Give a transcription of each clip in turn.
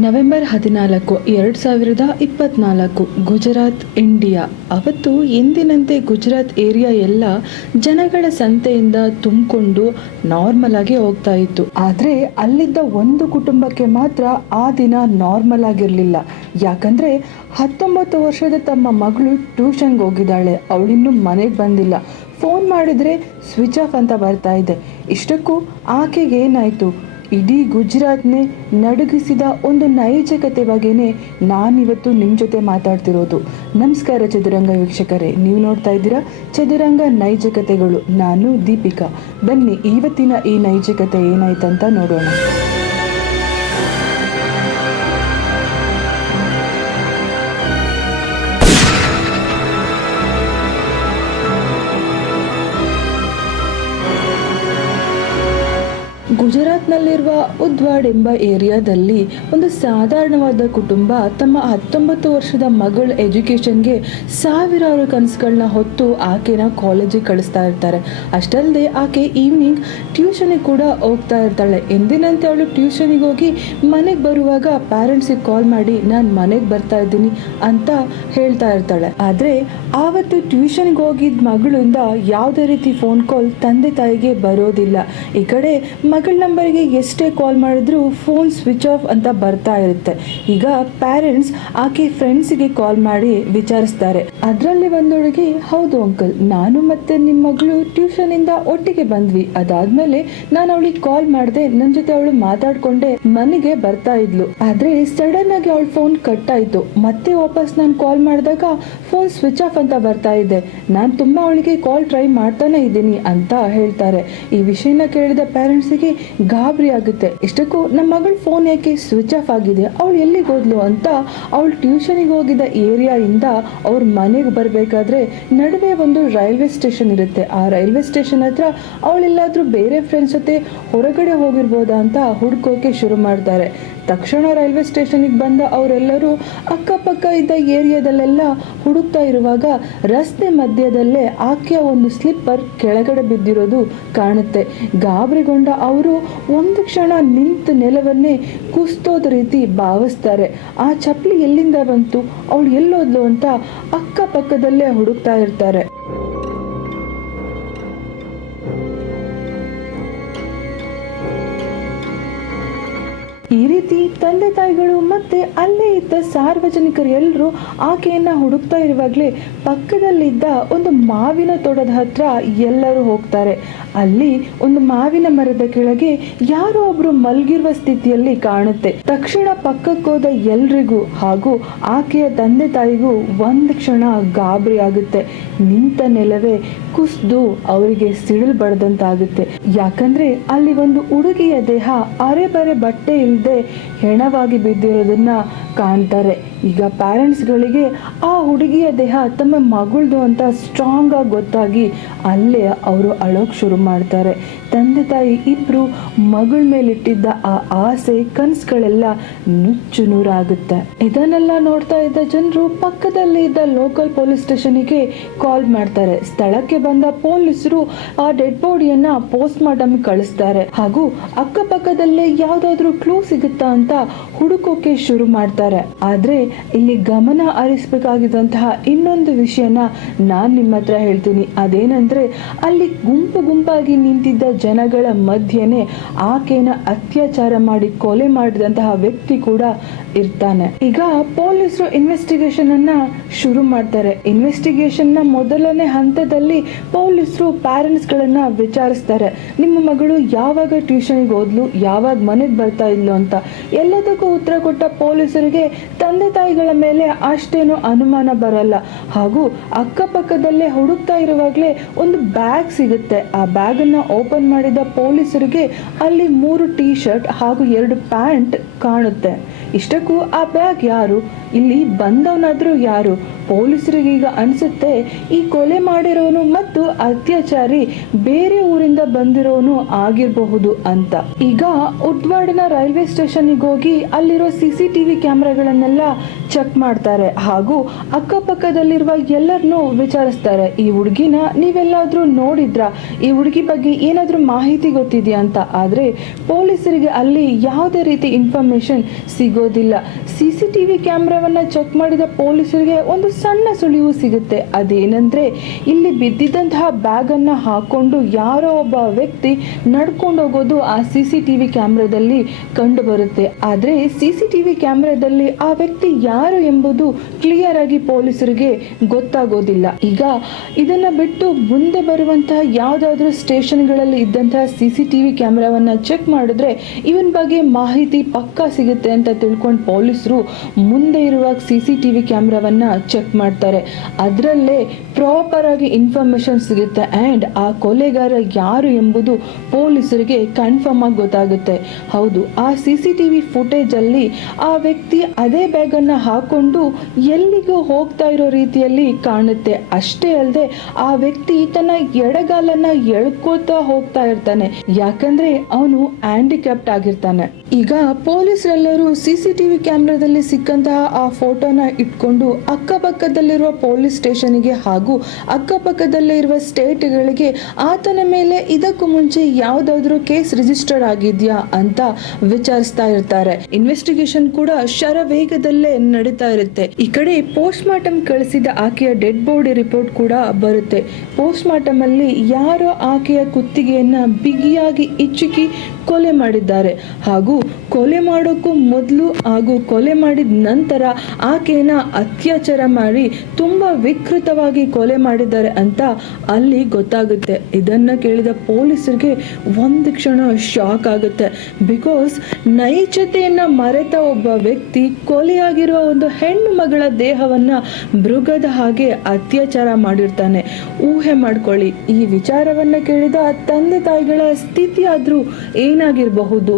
November 14, 2024 Gujarat, India. ಅವತ್ತು ಎಂದಿನಂತೆ Gujarat area ಎಲ್ಲ ಜನಗಳ ಸಂತೆಯಿಂದ ತುಂಬಿಕೊಂಡು ನಾರ್ಮಲ್ ಆಗಿ ಹೋಗ್ತಾ ಇತ್ತು. ಆದ್ರೆ ಅಲ್ಲಿದ್ದ ಒಂದು ಕುಟುಂಬಕ್ಕೆ ಮಾತ್ರ ಆ ದಿನ ನಾರ್ಮಲ್ ಆಗಿರ್ಲಿಲ್ಲ. ಯಾಕಂದ್ರೆ 19 ವರ್ಷದ ತಮ್ಮ ಮಗಳು ಟ್ಯೂಷನ್ಗೆ ಹೋಗಿದ್ದಾಳೆ. ಅವಳಿನ್ನೂ ಮನೆಗೆ ಬಂದಿಲ್ಲ. ಫೋನ್ ಮಾಡಿದ್ರೆ ಸ್ವಿಚ್ ಆಫ್ ಅಂತ ಬರ್ತಾ ಇದೆ. ಇಷ್ಟಕ್ಕೂ ಆಕೆಗೆ ಏನಾಯ್ತು? ಇಡೀ ಗುಜರಾತ್ನೇ ನಡುಗಿಸಿದ ಒಂದು ನೈಜ ಕತೆ ಬಗ್ಗೆನೇ ನಾನಿವತ್ತು ನಿಮ್ಮ ಜೊತೆ ಮಾತಾಡ್ತಿರೋದು. ನಮಸ್ಕಾರ ಚದುರಂಗ ವೀಕ್ಷಕರೇ, ನೀವು ನೋಡ್ತಾ ಇದ್ದೀರಾ ಚದುರಂಗ ನೈಜ ಕತೆಗಳು. ನಾನು ದೀಪಿಕಾ. ಬನ್ನಿ ಇವತ್ತಿನ ಈ ನೈಜ ಕತೆ ಏನಾಯ್ತಂತ ನೋಡೋಣ. ಗುಜರಾತ್ನಲ್ಲಿರುವ ಉದ್ವಾಡ್ ಎಂಬ ಏರಿಯಾದಲ್ಲಿ ಒಂದು ಸಾಧಾರಣವಾದ ಕುಟುಂಬ ತಮ್ಮ 19 ವರ್ಷದ ಮಗಳ ಎಜುಕೇಷನ್ಗೆ ಸಾವಿರಾರು ಕನಸುಗಳನ್ನ ಹೊತ್ತು ಆಕೆನ ಕಾಲೇಜಿಗೆ ಕಳಿಸ್ತಾ ಇರ್ತಾರೆ. ಅಷ್ಟಲ್ಲದೆ ಆಕೆ ಈವ್ನಿಂಗ್ ಟ್ಯೂಷನಿಗೆ ಕೂಡ ಹೋಗ್ತಾ ಇರ್ತಾಳೆ. ಎಂದಿನಂತೆ ಅವಳು ಟ್ಯೂಷನಿಗೆ ಹೋಗಿ ಮನೆಗೆ ಬರುವಾಗ ಪೇರೆಂಟ್ಸಿಗೆ ಕಾಲ್ ಮಾಡಿ ನಾನು ಮನೆಗೆ ಬರ್ತಾ ಇದ್ದೀನಿ ಅಂತ ಹೇಳ್ತಾ ಇರ್ತಾಳೆ. ಆದರೆ ಆವತ್ತು ಟ್ಯೂಷನ್ಗೆ ಹೋಗಿದ್ದ ಮಗಳಿಂದ ಯಾವುದೇ ರೀತಿ ಫೋನ್ ಕಾಲ್ ತಂದೆ ತಾಯಿಗೆ ಬರೋದಿಲ್ಲ. ಈ ಕಡೆ ಮಗಳ ನಂಬರ್ಗೆ ಎಷ್ಟೇ ಕಾಲ್ ಮಾಡಿದ್ರು ಫೋನ್ ಸ್ವಿಚ್ ಆಫ್ ಅಂತ ಬರ್ತಾ ಇರುತ್ತೆ. ಈಗ ಪೇರೆಂಟ್ಸ್ ಆಕೆ ಫ್ರೆಂಡ್ಸಿಗೆ ಕಾಲ್ ಮಾಡಿ ವಿಚಾರಿಸ್ತಾರೆ. ಅದರಲ್ಲಿ ಒಂದು ಹುಡುಗಿ, ಹೌದು ಅಂಕಲ್, ನಾನು ಮತ್ತೆ ನಿಮ್ಮ ಮಗಳು ಟ್ಯೂಷನ್ ಇಂದ ಒಟ್ಟಿಗೆ ಬಂದ್ವಿ. ಅದಾದ್ಮೇಲೆ ನಾನು ಅವಳಿಗೆ ಕಾಲ್ ಮಾಡಿದೆ, ನನ್ನ ಜೊತೆ ಅವಳು ಮಾತಾಡ್ಕೊಂಡೆ ಮನೆಗೆ ಬರ್ತಾ ಇದ್ಲು. ಆದ್ರೆ ಸಡನ್ ಆಗಿ ಅವಳ ಫೋನ್ ಕಟ್ ಆಯ್ತು. ಮತ್ತೆ ವಾಪಸ್ ನಾನು ಕಾಲ್ ಮಾಡಿದಾಗ ಫೋನ್ ಸ್ವಿಚ್ ಆಫ್ ಅಂತ ಬರ್ತಾ ಇದೆ. ನಾನು ತುಂಬಾ ಅವಳಿಗೆ ಕಾಲ್ ಟ್ರೈ ಮಾಡ್ತಾನೆ ಇದ್ದೀನಿ ಅಂತ ಹೇಳ್ತಾರೆ. ಈ ವಿಷಯನ ಕೇಳಿದ ಪೇರೆಂಟ್ಸಿಗೆ ಗಾಬರಿ ಆಗುತ್ತೆ. ಇಷ್ಟಕ್ಕೂ ನಮ್ಮ ಮಗಳ ಫೋನ್ ಯಾಕೆ ಸ್ವಿಚ್ ಆಫ್ ಆಗಿದೆ, ಅವಳು ಎಲ್ಲಿಗೆ ಹೋದ್ಲು ಅಂತ ಅವಳು ಟ್ಯೂಷನಿಗೆ ಹೋಗಿದ್ದ ಏರಿಯಾ ಇಂದ ಅವ್ರ ಮನೆಗೆ ಬರಬೇಕಾದ್ರೆ ನಡುವೆ ಒಂದು ರೈಲ್ವೆ ಸ್ಟೇಷನ್ ಇರುತ್ತೆ. ಆ ರೈಲ್ವೆ ಸ್ಟೇಷನ್ ಹತ್ರ ಅವಳೆಲ್ಲಾದ್ರೂ ಬೇರೆ ಫ್ರೆಂಡ್ಸ್ ಜೊತೆ ಹೊರಗಡೆ ಹೋಗಿರ್ಬೋದಾ ಅಂತ ಹುಡ್ಕೋಕೆ ಶುರು ಮಾಡ್ತಾರೆ. ತಕ್ಷಣ ರೈಲ್ವೆ ಸ್ಟೇಷನ್ಗೆ ಬಂದ ಅವರೆಲ್ಲರೂ ಅಕ್ಕಪಕ್ಕ ಇದ್ದ ಏರಿಯಾದಲ್ಲೆಲ್ಲ ಹುಡುಕ್ತಾ ಇರುವಾಗ ರಸ್ತೆ ಮಧ್ಯದಲ್ಲೇ ಆಕೆಯ ಒಂದು ಸ್ಲಿಪ್ಪರ್ ಕೆಳಗಡೆ ಬಿದ್ದಿರೋದು ಕಾಣುತ್ತೆ. ಗಾಬರಿಗೊಂಡ ಅವರು ಒಂದು ಕ್ಷಣ ನಿಂತ ನೆಲವನ್ನೇ ಕುಸ್ತೋದ ರೀತಿ ಭಾವಿಸ್ತಾರೆ. ಆ ಚಪ್ಪಲಿ ಎಲ್ಲಿಂದ ಬಂತು, ಅವಳು ಎಲ್ಲೋದ್ಲು ಅಂತ ಅಕ್ಕಪಕ್ಕದಲ್ಲೇ ಹುಡುಕ್ತಾ ಇರ್ತಾರೆ. ಈ ರೀತಿ ತಂದೆ ತಾಯಿಗಳು ಮತ್ತೆ ಅಲ್ಲೇ ಇದ್ದ ಸಾರ್ವಜನಿಕರು ಎಲ್ಲರೂ ಆಕೆಯನ್ನ ಹುಡುಕ್ತಾ ಇರುವಾಗಲೇ ಪಕ್ಕದಲ್ಲಿದ್ದ ಒಂದು ಮಾವಿನ ತೋಟದ ಹತ್ರ ಎಲ್ಲರೂ ಹೋಗ್ತಾರೆ. ಅಲ್ಲಿ ಒಂದು ಮಾವಿನ ಮರದ ಕೆಳಗೆ ಯಾರೋ ಒಬ್ರು ಮಲ್ಗಿರುವ ಸ್ಥಿತಿಯಲ್ಲಿ ಕಾಣುತ್ತೆ. ತಕ್ಷಣ ಪಕ್ಕಕ್ಕೋದ ಎಲ್ರಿಗೂ ಹಾಗೂ ಆಕೆಯ ತಂದೆ ತಾಯಿಗೂ ಒಂದು ಕ್ಷಣ ಗಾಬರಿ ಆಗುತ್ತೆ. ನಿಂತ ನೆಲವೇ ಕುಸ್ದು ಅವರಿಗೆ ಸಿಡಿಲ್ ಬಡದಂತಾಗುತ್ತೆ. ಯಾಕಂದ್ರೆ ಅಲ್ಲಿ ಒಂದು ಹುಡುಗಿಯ ದೇಹ ಅರೆ ಬರೆ ಬಟ್ಟೆ ಇಲ್ಲದೆ ಹೆಣವಾಗಿ ಬಿದ್ದಿರೋದನ್ನ ಕಾಣ್ತಾರೆ. ಈಗ ಪೇರೆಂಟ್ಸ್ಗಳಿಗೆ ಆ ಹುಡುಗಿಯ ದೇಹ ತಮ್ಮ ಮಗಳದು ಅಂತ ಸ್ಟ್ರಾಂಗ್ ಆಗಿ ಗೊತ್ತಾಗಿ ಅಲ್ಲೇ ಅವರು ಅಳೋಕ್ ಶುರು ಮಾಡ್ತಾರೆ. ತಂದೆ ತಾಯಿ ಇಬ್ರು ಮಗಳ ಮೇಲಿಟ್ಟಿದ್ದ ಆ ಆಸೆ ಕನಸುಗಳೆಲ್ಲ ನುಚ್ಚು ನೂರಾಗುತ್ತೆ. ಇದನ್ನೆಲ್ಲ ನೋಡ್ತಾ ಇದ್ದ ಜನರು ಪಕ್ಕದಲ್ಲಿ ಇದ್ದ ಲೋಕಲ್ ಪೊಲೀಸ್ ಸ್ಟೇಷನ್ಗೆ ಕಾಲ್ ಮಾಡ್ತಾರೆ. ಸ್ಥಳಕ್ಕೆ ಬಂದ ಪೊಲೀಸರು ಆ ಡೆಡ್ ಬಾಡಿಯನ್ನ ಪೋಸ್ಟ್ ಮಾರ್ಟಮ್ ಕಳಿಸ್ತಾರೆ ಹಾಗೂ ಅಕ್ಕಪಕ್ಕದಲ್ಲೇ ಯಾವ್ದಾದ್ರು ಕ್ಲೂ ಸಿಗುತ್ತಾ ಅಂತ ಹುಡುಕೋಕೆ ಶುರು ಮಾಡ್ತಾರೆ. ಆದ್ರೆ ಇಲ್ಲಿ ಗಮನ ಹರಿಸಬೇಕಾಗಿದ್ದಂತಹ ಇನ್ನೊಂದು ವಿಷಯನ ನಾನ್ ನಿಮ್ಮ ಹತ್ರ ಹೇಳ್ತೀನಿ. ಅದೇನಂದ್ರೆ ಅಲ್ಲಿ ಗುಂಪಾಗಿ ನಿಂತಿದ್ದ ಜನಗಳ ಮಧ್ಯೆನೆ ಆಕೆನ ಅತ್ಯಾಚಾರ ಮಾಡಿ ಕೊಲೆ ಮಾಡಿದಂತಹ ವ್ಯಕ್ತಿ ಕೂಡ ಇರ್ತಾನೆ. ಈಗ ಪೊಲೀಸರು ಇನ್ವೆಸ್ಟಿಗೇಷನ್ ಅನ್ನ ಶುರು ಮಾಡ್ತಾರೆ. ಇನ್ವೆಸ್ಟಿಗೇಷನ್ ನ ಮೊದಲನೇ ಹಂತದಲ್ಲಿ ಪೊಲೀಸರು ಪ್ಯಾರೆಂಟ್ಸ್ ಗಳನ್ನ ವಿಚಾರಿಸ್ತಾರೆ. ನಿಮ್ಮ ಮಗಳು ಯಾವಾಗ ಟ್ಯೂಷನ್ಗೆ ಹೋದ್ಲು, ಯಾವಾಗ ಮನೆಗೆ ಬರ್ತಾ ಇದ್ಲು ಅಂತ. ಎಲ್ಲದಕ್ಕೂ ಉತ್ತರ ಕೊಟ್ಟ ಪೊಲೀಸರಿಗೆ ತಂದೆ ತಾಯಿಗಳ ಮೇಲೆ ಅಷ್ಟೇನು ಅನುಮಾನ ಬರಲ್ಲ. ಹಾಗೂ ಅಕ್ಕಪಕ್ಕದಲ್ಲೇ ಹುಡುಕ್ತಾ ಇರುವಾಗಲೇ ಒಂದು ಬ್ಯಾಗ್ ಸಿಗುತ್ತೆ. ಆ ಬ್ಯಾಗ್ ಅನ್ನ ಓಪನ್ ಮಾಡಿದ ಪೊಲೀಸರಿಗೆ ಅಲ್ಲಿ 3 ಟೀ ಶರ್ಟ್ ಹಾಗೂ 2 ಪ್ಯಾಂಟ್ ಕಾಣುತ್ತೆ. ಇಷ್ಟಕ್ಕೂ ಆ ಬ್ಯಾಗ್ ಯಾರು, ಇಲ್ಲಿ ಬಂದವನಾದ್ರೂ ಯಾರು? ಪೊಲೀಸರಿಗೆ ಈಗ ಅನ್ಸುತ್ತೆ ಈ ಕೊಲೆ ಮಾಡಿರೋನು ಮತ್ತು ಅತ್ಯಾಚಾರಿ ಬೇರೆ ಊರಿಂದ ಬಂದಿರೋನು ಆಗಿರಬಹುದು ಅಂತ. ಈಗ ಉದ್ವಾಡಿನ ರೈಲ್ವೆ ಸ್ಟೇಷನ್ಗೆ ಹೋಗಿ ಅಲ್ಲಿರೋ CCTV ಕ್ಯಾಮೆರಾ ಕ್ಯಾಮ್ರಾಗಳನ್ನೆಲ್ಲ ಚೆಕ್ ಮಾಡ್ತಾರೆ ಹಾಗೂ ಅಕ್ಕಪಕ್ಕದಲ್ಲಿರುವ ಎಲ್ಲರನ್ನೂ ವಿಚಾರಿಸ್ತಾರೆ. ಈ ಹುಡುಗಿನ ನೀವೆಲ್ಲಾದ್ರೂ ನೋಡಿದ್ರಾ, ಈ ಹುಡುಗಿ ಬಗ್ಗೆ ಏನಾದ್ರೂ ಮಾಹಿತಿ ಗೊತ್ತಿದೆಯಾ ಅಂತ. ಆದ್ರೆ ಪೊಲೀಸರಿಗೆ ಅಲ್ಲಿ ಯಾವುದೇ ರೀತಿ ಇನ್ಫಾರ್ಮೇಶನ್ ಸಿಗೋದಿಲ್ಲ. CCTV ಕ್ಯಾಮ್ರಾವನ್ನ ಚೆಕ್ ಮಾಡಿದ ಪೊಲೀಸರಿಗೆ ಒಂದು ಸಣ್ಣ ಸುಳಿವು ಸಿಗುತ್ತೆ. ಅದೇನಂದ್ರೆ ಇಲ್ಲಿ ಬಿದ್ದಿದ್ದಂತಹ ಬ್ಯಾಗ್ ಅನ್ನ ಹಾಕೊಂಡು ಯಾರೋ ಒಬ್ಬ ವ್ಯಕ್ತಿ ನಡ್ಕೊಂಡು ಹೋಗೋದು ಆ CCTV ಕ್ಯಾಮ್ರಾದಲ್ಲಿ ಕಂಡು ಬರುತ್ತೆ. ಆದ್ರೆ CCTV ಕ್ಯಾಮ್ರಾದಲ್ಲಿ ಆ ವ್ಯಕ್ತಿ ಯಾರು ಎಂಬುದು ಕ್ಲಿಯರ್ ಆಗಿ ಪೊಲೀಸರಿಗೆ ಗೊತ್ತಾಗೋದಿಲ್ಲ. ಈಗ ಇದನ್ನ ಬಿಟ್ಟು ಮುಂದೆ ಬರುವಂತಹ ಯಾವ್ದಾದ್ರೂ ಸ್ಟೇಷನ್ಗಳಲ್ಲಿ ಇದ್ದಂತಹ CCTV ಕ್ಯಾಮ್ರಾವನ್ನ ಚೆಕ್ ಮಾಡಿದ್ರೆ ಇವನ್ ಬಗ್ಗೆ ಮಾಹಿತಿ ಪಕ್ಕಾ ಸಿಗುತ್ತೆ ಅಂತ ತಿಳ್ಕೊಂಡು ಪೊಲೀಸರು ಮುಂದೆ ಇರುವ CCTV ಕ್ಯಾಮ್ರಾವನ್ನ ಚೆಕ್ ಮಾಡ್ತಾರೆ. ಅದರಲ್ಲೇ ಪ್ರಾಪರ್ ಆಗಿ ಇನ್ಫಾರ್ಮೇಶನ್ ಸಿಗುತ್ತೆ ಅಂಡ್ ಆ ಕೊಲೆಗಾರ ಯಾರು ಎಂಬುದು ಪೊಲೀಸರಿಗೆ ಕನ್ಫರ್ಮ್ ಆಗಿ ಗೊತ್ತಾಗುತ್ತೆ. ಹೌದು, ಆ CCTV ಫುಟೇಜ್ ಅಲ್ಲಿ ಆ ವ್ಯಕ್ತಿ ಅದೇ ಬ್ಯಾಗ್ ಅನ್ನ ಹಾಕೊಂಡು ಎಲ್ಲಿಗೂ ಹೋಗ್ತಾ ಇರೋ ರೀತಿಯಲ್ಲಿ ಕಾಣುತ್ತೆ. ಅಷ್ಟೇ ಅಲ್ಲದೆ ಆ ವ್ಯಕ್ತಿ ತನ್ನ ಎಡಗಾಲನ್ನ ಎಳ್ಕೋತಾ ಹೋಗ್ತಾ ಇರ್ತಾನೆ, ಯಾಕಂದ್ರೆ ಅವನು ಹ್ಯಾಂಡಿಕ್ಯಾಪ್ಟ್ ಆಗಿರ್ತಾನೆ. ಈಗ ಪೊಲೀಸರೆಲ್ಲರೂ CCTV ಕ್ಯಾಮ್ರಾದಲ್ಲಿ ಸಿಕ್ಕಂತಹ ಆ ಫೋಟೋನ ಇಟ್ಕೊಂಡು ಅಕ್ಕಪಕ್ಕದಲ್ಲಿರುವ ಪೊಲೀಸ್ ಸ್ಟೇಷನ್ಗೆ ಹಾಗೂ ಅಕ್ಕಪಕ್ಕದಲ್ಲೇ ಇರುವ ಸ್ಟೇಟ್ಗಳಿಗೆ ಆತನ ಮೇಲೆ ಇದಕ್ಕೂ ಮುಂಚೆ ಯಾವ್ದಾದ್ರು ಕೇಸ್ ರಿಜಿಸ್ಟರ್ಡ್ ಆಗಿದ್ಯಾ ಅಂತ ವಿಚಾರಿಸ್ತಾ ಇರ್ತಾರೆ. ಇನ್ವೆಸ್ಟಿಗೇಷನ್ ಕೂಡ ಶರವೇಗದಲ್ಲೇ ನಡೀತಾ ಇರುತ್ತೆ. ಈ ಕಡೆ ಪೋಸ್ಟ್ ಮಾರ್ಟಮ್ ಕಳಿಸಿದ ಆಕೆಯ ಡೆಡ್ ಬಾಡಿ ರಿಪೋರ್ಟ್ ಕೂಡ ಬರುತ್ತೆ. ಪೋಸ್ಟ್ ಮಾರ್ಟಮ್ ಅಲ್ಲಿ ಯಾರೋ ಆಕೆಯ ಕುತ್ತಿಗೆಯನ್ನ ಬಿಗಿಯಾಗಿ ಇಚ್ಚುಕಿ ಕೊಲೆ ಮಾಡಿದ್ದಾರೆ ಹಾಗೂ ಕೊಲೆ ಮಾಡೋಕ್ಕೂ ಮೊದಲು ಹಾಗೂ ಕೊಲೆ ಮಾಡಿದ ನಂತರ ಆಕೆಯನ್ನ ಅತ್ಯಾಚಾರ ಮಾಡಿ ತುಂಬಾ ವಿಕೃತವಾಗಿ ಕೊಲೆ ಮಾಡಿದ್ದಾರೆ ಅಂತ ಅಲ್ಲಿ ಗೊತ್ತಾಗುತ್ತೆ. ಇದನ್ನ ಕೇಳಿದ ಪೊಲೀಸರಿಗೆ ಒಂದು ಕ್ಷಣ ಶಾಕ್ ಆಗುತ್ತೆ. ಬಿಕಾಸ್ ನೈಜತೆಯನ್ನ ಮರೆತ ಒಬ್ಬ ವ್ಯಕ್ತಿ ಕೊಲೆಯಾಗಿರುವ ಒಂದು ಹೆಣ್ಣು ಮಗಳ ದೇಹವನ್ನ ಮೃಗದ ಹಾಗೆ ಅತ್ಯಾಚಾರ ಮಾಡಿರ್ತಾನೆ. ಊಹೆ ಮಾಡ್ಕೊಳ್ಳಿ, ಈ ವಿಚಾರವನ್ನ ಕೇಳಿದ ತಂದೆ ತಾಯಿಗಳ ಸ್ಥಿತಿ ಆದ್ರೂ ಏನಾಗಿರಬಹುದು.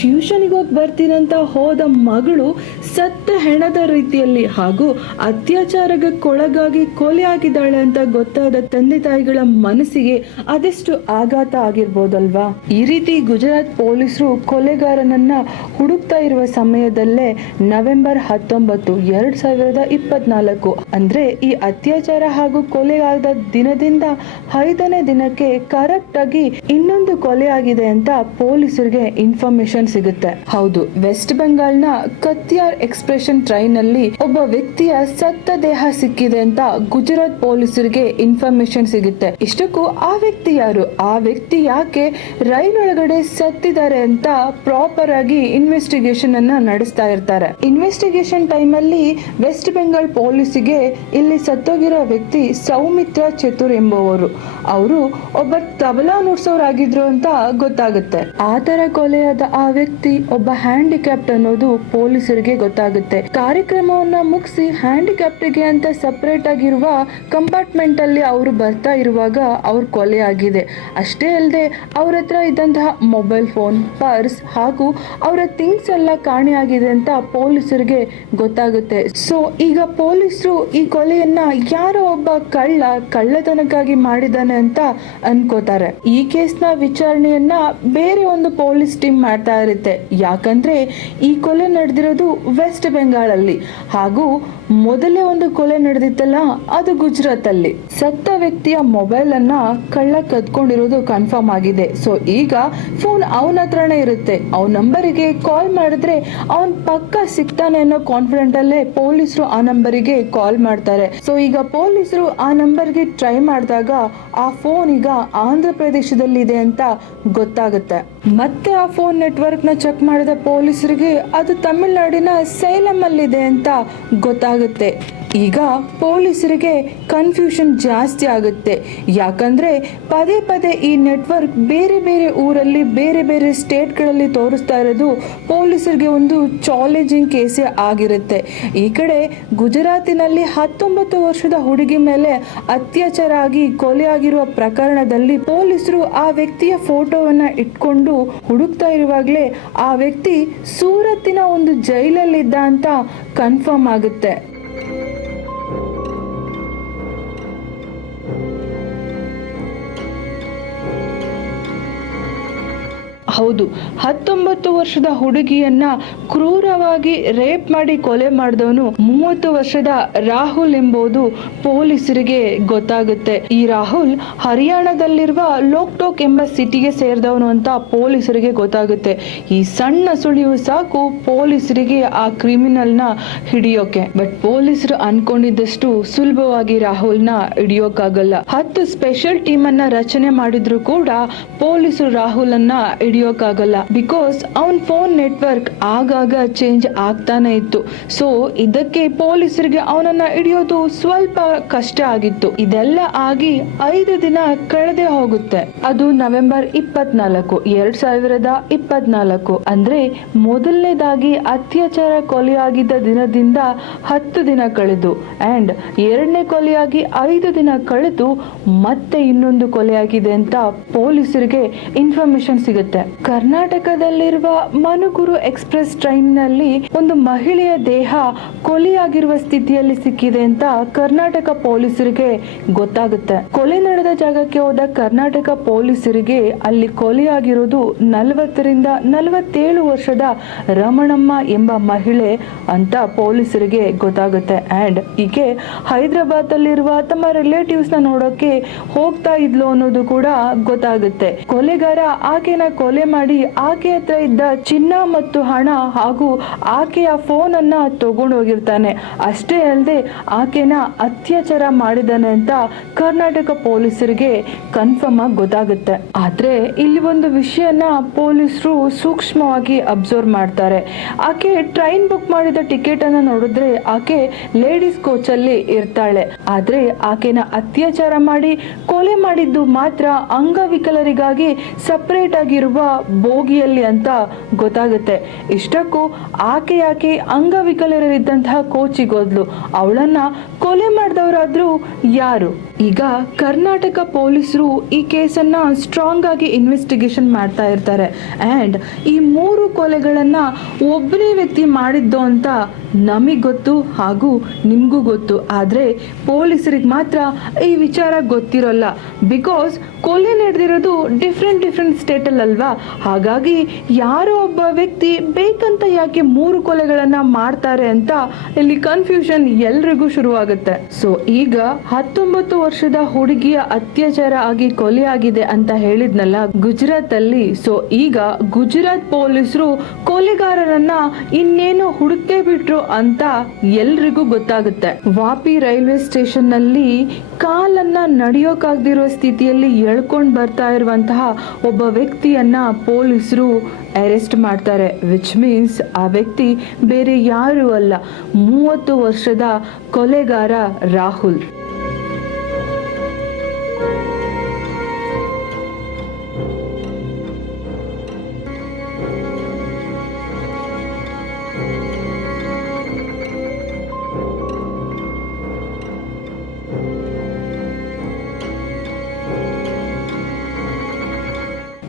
ಟ್ಯೂಷನ್ಗೆ ಹೋಗಿ ಬರ್ತೀನಂತ ಹೋದ ಮಗಳು ಸತ್ತ ಹೆಣದ ರೀತಿಯಲ್ಲಿ ಹಾಗೂ ಅತ್ಯಾಚಾರಕ್ಕೊಳಗಾಗಿ ಕೊಲೆ ಆಗಿದ್ದಾಳೆ ಅಂತ ಗೊತ್ತಾದ ತಂದೆ ತಾಯಿಗಳ ಮನಸ್ಸಿಗೆ ಅದೆಷ್ಟು ಆಘಾತ ಆಗಿರ್ಬೋದಲ್ವಾ. ಈ ರೀತಿ ಗುಜರಾತ್ ಪೊಲೀಸರು ಕೊಲೆಗಾರನನ್ನ ಹುಡುಕ್ತಾ ಇರುವ ಸಮಯದಲ್ಲೇ ನವೆಂಬರ್ 19, 2024 ಅಂದ್ರೆ ಈ ಅತ್ಯಾಚಾರ ಹಾಗೂ ಕೊಲೆ ಆದ ದಿನದಿಂದ 5ನೇ ದಿನಕ್ಕೆ ಕರೆಕ್ಟ್ ಆಗಿ ಇನ್ನೊಂದು ಕೊಲೆ ಆಗಿದೆ ಅಂತ ಪೊಲೀಸರಿಗೆ ಇನ್ಫಾರ್ಮೇಶನ್ ಸಿಗುತ್ತೆ. ಹೌದು, ವೆಸ್ಟ್ ಬೆಂಗಾಲ್ನ ಕತಿಯಾರ್ ಎಕ್ಸ್ಪ್ರೆಷನ್ ಟ್ರೈನ್ ಅಲ್ಲಿ ಒಬ್ಬ ವ್ಯಕ್ತಿಯ ಸತ್ತ ದೇಹ ಸಿಕ್ಕಿದೆ ಅಂತ ಗುಜರಾತ್ ಪೊಲೀಸರಿಗೆ ಇನ್ಫಾರ್ಮೇಶನ್ ಸಿಗುತ್ತೆ. ಇಷ್ಟಕ್ಕೂ ಆ ವ್ಯಕ್ತಿ ಯಾರು, ಆ ವ್ಯಕ್ತಿ ಯಾಕೆ ರೈಲ್ ಒಳಗಡೆ ಸತ್ತಿದ್ದಾರೆ ಅಂತ ಪ್ರಾಪರ್ ಆಗಿ ಇನ್ವೆಸ್ಟಿಗೇಷನ್ ಅನ್ನ ನಡೆಸ್ತಾ ಇರ್ತಾರೆ. ಇನ್ವೆಸ್ಟಿಗೇಷನ್ ಟೈಮ್ ಅಲ್ಲಿ ವೆಸ್ಟ್ ಬೆಂಗಾಲ್ ಪೊಲೀಸಿಗೆ ಇಲ್ಲಿ ಸತ್ತೋಗಿರೋ ವ್ಯಕ್ತಿ ಸೌಮಿತ್ರ ಚತುರ್ ಎಂಬುವರು, ಅವರು ಒಬ್ಬ ತಬಲಾ ನುಡ್ಸೋರಾಗಿದ್ರು ಅಂತ ಗೊತ್ತಾಗುತ್ತೆ. ಆ ತರ ಕೊಲೆಯಾದ ಆ ವ್ಯಕ್ತಿ ಒಬ್ಬ ಹ್ಯಾಂಡಿಕ್ಯಾಪ್ಟ್ ಅನ್ನೋದು ಪೊಲೀಸರಿಗೆ ಗೊತ್ತಾಗುತ್ತೆ. ಕಾರ್ಯಕ್ರಮವನ್ನ ಮುಗಿಸಿ ಹ್ಯಾಂಡಿಕ್ಯಾಪ್ಟ್ಗೆ ಅಂತ ಸಪರೇಟ್ ಆಗಿರುವ ಕಂಪಾರ್ಟ್ಮೆಂಟ್ ಅಲ್ಲಿ ಅವರು ಬರ್ತಾ ಇರುವಾಗ ಅವ್ರ ಕೊಲೆ ಆಗಿದೆ. ಅಷ್ಟೇ ಅಲ್ಲದೆ ಅವ್ರ ಹತ್ರ ಇದ್ದಂತಹ ಮೊಬೈಲ್ ಫೋನ್, ಪರ್ಸ್ ಹಾಗೂ ಅವರ ಥಿಂಗ್ಸ್ ಎಲ್ಲ ಕಾಣೆಯಾಗಿದೆ ಅಂತ ಪೊಲೀಸರಿಗೆ ಗೊತ್ತಾಗುತ್ತೆ. ಸೊ ಈಗ ಪೊಲೀಸರು ಈ ಕೊಲೆಯನ್ನ ಯಾರೋ ಒಬ್ಬ ಕಳ್ಳತನಕ್ಕಾಗಿ ಮಾಡಿದಾನೆ ಅಂತ ಅನ್ಕೋತಾರೆ. ಈ ಕೇಸ್ನ ವಿಚಾರಣೆಯನ್ನ ಬೇರೆ ಒಂದು ಪೊಲೀಸ್ ಟೀಮ್ ಮಾಡ್ತಾ ಇರುತ್ತೆ. ಯಾಕಂದ್ರೆ ಈ ಕೊಲೆ ನಡೆದಿರೋದು ವೆಸ್ಟ್ ಬೆಂಗಾಲ್ ಅಲ್ಲಿ ಹಾಗೂ ಮೊದಲೇ ಒಂದು ಕೊಲೆ ನಡೆದಿತ್ತಲ್ಲ ಅದು ಗುಜರಾತ್ ಅಲ್ಲಿ. ಸತ್ತ ವ್ಯಕ್ತಿಯ ಮೊಬೈಲ್ ಅನ್ನ ಕಳ್ಳ ಕದ್ಕೊಂಡಿರೋದು ಕನ್ಫರ್ಮ್ ಆಗಿದೆ. ಸೊ ಈಗ ಫೋನ್ ಅವನ ಹತ್ರನೇ ಇರುತ್ತೆ. ಅವನ ನಂಬರಿಗೆ ಕಾಲ್ ಮಾಡಿದ್ರೆ ಅವನ್ ಪಕ್ಕ ಸಿಗ್ತಾನೆ ಅನ್ನೋ ಕಾನ್ಫಿಡೆಂಟ್ ಅಲ್ಲೇ ಪೊಲೀಸರು ಆ ನಂಬರಿಗೆ ಕಾಲ್ ಮಾಡ್ತಾರೆ. ಸೊ ಈಗ ಪೊಲೀಸರು ಆ ನಂಬರ್ಗೆ ಟ್ರೈ ಮಾಡಿದಾಗ ಆ ಫೋನ್ ಈಗ ಆಂಧ್ರ ಪ್ರದೇಶದಲ್ಲಿ ಇದೆ ಅಂತ ಗೊತ್ತಾಗುತ್ತೆ. ಮತ್ತೆ ಆ ಫೋನ್ ನೆಟ್ವರ್ಕ್ ನ ಚೆಕ್ ಮಾಡಿದ ಪೊಲೀಸರಿಗೆ ಅದು ತಮಿಳುನಾಡಿನ ಸೇಲಂ ಅಲ್ಲಿದೆ ಅಂತ ಗೊತ್ತಾಗುತ್ತೆ. ಈಗ ಪೊಲೀಸರಿಗೆ ಕನ್ಫ್ಯೂಷನ್ ಜಾಸ್ತಿ ಆಗುತ್ತೆ. ಯಾಕಂದ್ರೆ ಪದೇ ಪದೇ ಈ ನೆಟ್ವರ್ಕ್ ಬೇರೆ ಬೇರೆ ಊರಲ್ಲಿ ಬೇರೆ ಬೇರೆ ಸ್ಟೇಟ್ಗಳಲ್ಲಿ ತೋರಿಸ್ತಾ ಇರೋದು ಪೊಲೀಸರಿಗೆ ಒಂದು ಚಾಲೆಂಜಿಂಗ್ ಕೇಸೇ ಆಗಿರುತ್ತೆ. ಈ ಕಡೆ ಗುಜರಾತಿನಲ್ಲಿ 19 ವರ್ಷದ ಹುಡುಗಿ ಮೇಲೆ ಅತ್ಯಾಚಾರ ಆಗಿ ಕೊಲೆ ಆಗಿರುವ ಪ್ರಕರಣದಲ್ಲಿ ಪೊಲೀಸರು ಆ ವ್ಯಕ್ತಿಯ ಫೋಟೋವನ್ನ ಇಟ್ಕೊಂಡು ಹುಡುಕ್ತಾ ಇರುವಾಗಲೇ ಆ ವ್ಯಕ್ತಿ ಸೂರತ್ತಿನ ಒಂದು ಜೈಲಲ್ಲಿದ್ದ ಅಂತ ಕನ್ಫರ್ಮ್ ಆಗುತ್ತೆ. ಹೌದು, 19 ವರ್ಷದ ಹುಡುಗಿಯನ್ನ ಕ್ರೂರವಾಗಿ ರೇಪ್ ಮಾಡಿ ಕೊಲೆ ಮಾಡಿದವನು 30 ವರ್ಷದ ರಾಹುಲ್ ಎಂಬುದು ಪೊಲೀಸರಿಗೆ ಗೊತ್ತಾಗುತ್ತೆ. ಈ ರಾಹುಲ್ ಹರಿಯಾಣದಲ್ಲಿರುವ ಲೋಕ್ಟೋಕ್ ಎಂಬ ಸಿಟಿಗೆ ಸೇರಿದವನು ಅಂತ ಪೊಲೀಸರಿಗೆ ಗೊತ್ತಾಗುತ್ತೆ. ಈ ಸಣ್ಣ ಸುಳಿವು ಸಾಕು ಪೊಲೀಸರಿಗೆ ಆ ಕ್ರಿಮಿನಲ್ ನ ಹಿಡಿಯೋಕೆ. ಬಟ್ ಪೊಲೀಸರು ಅನ್ಕೊಂಡಿದ್ದಷ್ಟು ಸುಲಭವಾಗಿ ರಾಹುಲ್ ನ ಹಿಡಿಯೋಕ್ಕಾಗಲ್ಲ. 10 ಸ್ಪೆಷಲ್ ಟೀಮ್ ಅನ್ನ ರಚನೆ ಮಾಡಿದ್ರು ಕೂಡ ಪೊಲೀಸರು ರಾಹುಲ್ ಅನ್ನ ಹಿಡಿಯೋಕ್ಕಾಗಲ್ಲ. ಬಿಕಾಸ್ ಅವನ್ ಫೋನ್ ನೆಟ್ವರ್ಕ್ ಆಗಾಗ ಚೇಂಜ್ ಆಗ್ತಾನೆ ಇತ್ತು. ಸೊ ಇದಕ್ಕೆ ಪೊಲೀಸರಿಗೆ ಅವನನ್ನ ಹಿಡಿಯೋದು ಸ್ವಲ್ಪ ಕಷ್ಟ ಆಗಿತ್ತು. ಇದೆಲ್ಲ ಆಗಿ 5 ದಿನ ಕಳೆದೇ ಹೋಗುತ್ತೆ. ಅದು ನವೆಂಬರ್ 24, 2024. ಅಂದ್ರೆ ಮೊದಲನೇದಾಗಿ ಅತ್ಯಾಚಾರ ಕೊಲೆಯಾಗಿದ್ದ ದಿನದಿಂದ 10 ದಿನ ಕಳೆದು ಅಂಡ್ ಎರಡನೇ ಕೊಲೆಯಾಗಿ 5 ದಿನ ಕಳೆದು ಮತ್ತೆ ಇನ್ನೊಂದು ಕೊಲೆಯಾಗಿದೆ ಅಂತ ಪೊಲೀಸರಿಗೆ ಇನ್ಫಾರ್ಮೇಶನ್ ಸಿಗುತ್ತೆ. ಕರ್ನಾಟಕದಲ್ಲಿರುವ ಮನುಗುರು ಎಕ್ಸ್ಪ್ರೆಸ್ ಟ್ರೈನ್ ನಲ್ಲಿ ಒಂದು ಮಹಿಳೆಯ ದೇಹ ಕೊಲೆಯಾಗಿರುವ ಸ್ಥಿತಿಯಲ್ಲಿ ಸಿಕ್ಕಿದೆ ಅಂತ ಕರ್ನಾಟಕ ಪೊಲೀಸರಿಗೆ ಗೊತ್ತಾಗುತ್ತೆ. ಕೊಲೆ ನಡೆದ ಜಾಗಕ್ಕೆ ಹೋದ ಕರ್ನಾಟಕ ಪೊಲೀಸರಿಗೆ ಅಲ್ಲಿ ಕೊಲೆಯಾಗಿರೋದು 40ರಿಂದ 47 ವರ್ಷದ ರಮಣಮ್ಮ ಎಂಬ ಮಹಿಳೆ ಅಂತ ಪೊಲೀಸರಿಗೆ ಗೊತ್ತಾಗುತ್ತೆ. ಅಂಡ್ ಈಕೆ ಹೈದರಾಬಾದ್ ಅಲ್ಲಿರುವ ತಮ್ಮ ರಿಲೇಟಿವ್ಸ್ ನ ನೋಡೋಕೆ ಹೋಗ್ತಾ ಇದ್ಲು ಅನ್ನೋದು ಕೂಡ ಗೊತ್ತಾಗುತ್ತೆ. ಕೊಲೆಗಾರ ಆಕೆನ ಕೊಲೆ ಮಾಡಿ ಆಕೆ ಹತ್ರ ಇದ್ದ ಚಿನ್ನ ಮತ್ತು ಹಣ ಹಾಗೂ ಆಕೆಯ ಫೋನ್ ಅನ್ನ ತಗೊಂಡು ಹೋಗಿರ್ತಾನೆ. ಅಷ್ಟೇ ಅಲ್ಲದೆ ಆಕೆನ ಅತ್ಯಾಚಾರ ಮಾಡಿದಾನೆ ಅಂತ ಕರ್ನಾಟಕ ಪೊಲೀಸರಿಗೆ ಕನ್ಫರ್ಮ್ ಆಗಿ ಗೊತ್ತಾಗುತ್ತೆ. ಆದ್ರೆ ಇಲ್ಲಿ ಒಂದು ವಿಷಯನ ಪೊಲೀಸರು ಸೂಕ್ಷ್ಮವಾಗಿ ಅಬ್ಸರ್ವ್ ಮಾಡ್ತಾರೆ. ಆಕೆ ಟ್ರೈನ್ ಬುಕ್ ಮಾಡಿದ ಟಿಕೆಟ್ ಅನ್ನ ನೋಡಿದ್ರೆ ಆಕೆ ಲೇಡೀಸ್ ಕೋಚ್ ಅಲ್ಲಿ ಇರ್ತಾಳೆ. ಆದ್ರೆ ಆಕೆನ ಅತ್ಯಾಚಾರ ಮಾಡಿ ಕೊಲೆ ಮಾಡಿದ್ದು ಮಾತ್ರ ಅಂಗವಿಕಲರಿಗಾಗಿ ಸಪರೇಟ್ ಆಗಿರುವ ಬೋಗಿಯಲ್ಲಿ ಅಂತ ಗೊತ್ತಾಗುತ್ತೆ. ಇಷ್ಟಕ್ಕೂ ಆಕೆ ಅಂಗವಿಕಲರಿದ್ದಂತಹ ಕೋಚಿಗೆ ಹೋದ್ಲು. ಅವಳನ್ನ ಕೊಲೆ ಮಾಡಿದವರಾದ್ರೂ ಯಾರು? ಈಗ ಕರ್ನಾಟಕ ಪೊಲೀಸರು ಈ ಕೇಸನ್ನ ಸ್ಟ್ರಾಂಗ್ ಆಗಿ ಇನ್ವೆಸ್ಟಿಗೇಷನ್ ಮಾಡ್ತಾ ಇರ್ತಾರೆ. ಅಂಡ್ ಈ 3 ಕೊಲೆಗಳನ್ನ ಒಬ್ಬನೇ ವ್ಯಕ್ತಿ ಮಾಡಿದ್ದು ಅಂತ ನಮಗ್ ಗೊತ್ತು ಹಾಗೂ ನಿಮ್ಗೂ ಗೊತ್ತು. ಆದ್ರೆ ಪೊಲೀಸರಿಗೆ ಮಾತ್ರ ಈ ವಿಚಾರ ಗೊತ್ತಿರೋಲ್ಲ. ಬಿಕಾಸ್ ಕೊಲೆ ನಡೆದಿರೋದು ಡಿಫ್ರೆಂಟ್ ಸ್ಟೇಟ್ ಅಲ್ವಾ. ಹಾಗಾಗಿ ಯಾರೋ ಒಬ್ಬ ವ್ಯಕ್ತಿ ಬೇಕಂತ ಯಾಕೆ 3 ಕೊಲೆಗಳನ್ನ ಮಾಡ್ತಾರೆ ಅಂತ ಇಲ್ಲಿ ಕನ್ಫ್ಯೂಷನ್ ಎಲ್ರಿಗೂ ಶುರುವಾಗುತ್ತೆ. ಸೊ ಈಗ 19 ವರ್ಷದ ಹುಡುಗಿಯ ಅತ್ಯಾಚಾರ ಆಗಿ ಕೊಲೆ ಆಗಿದೆ ಅಂತ ಹೇಳಿದ್ನಲ್ಲ ಗುಜರಾತ್ ಅಲ್ಲಿ. ಸೊ ಈಗ ಗುಜರಾತ್ ಪೊಲೀಸರು ಕೊಲೆಗಾರರನ್ನ ಇನ್ನೇನು ಹುಡುಕೇ ಬಿಟ್ರು ಅಂತ ಎಲ್ರಿಗೂ ಗೊತ್ತಾಗುತ್ತೆ. ವಾಪಿ ರೈಲ್ವೆ ಸ್ಟೇಷನ್ ನಲ್ಲಿ ಕಾಲನ್ನ ನಡೆಯೋಕಾಗದಿರೋ ಸ್ಥಿತಿಯಲ್ಲಿ ಎಳ್ಕೊಂಡ್ ಬರ್ತಾ ಇರುವಂತಹ ಒಬ್ಬ ವ್ಯಕ್ತಿಯನ್ನ ಪೊಲೀಸರು ಅರೆಸ್ಟ್ ಮಾಡ್ತಾರೆ. ವಿಚ್ ಮೀನ್ಸ್ ಆ ವ್ಯಕ್ತಿ ಬೇರೆ ಯಾರು ಅಲ್ಲ, 30 ವರ್ಷದ ಕೊಲೆಗಾರ ರಾಹುಲ್.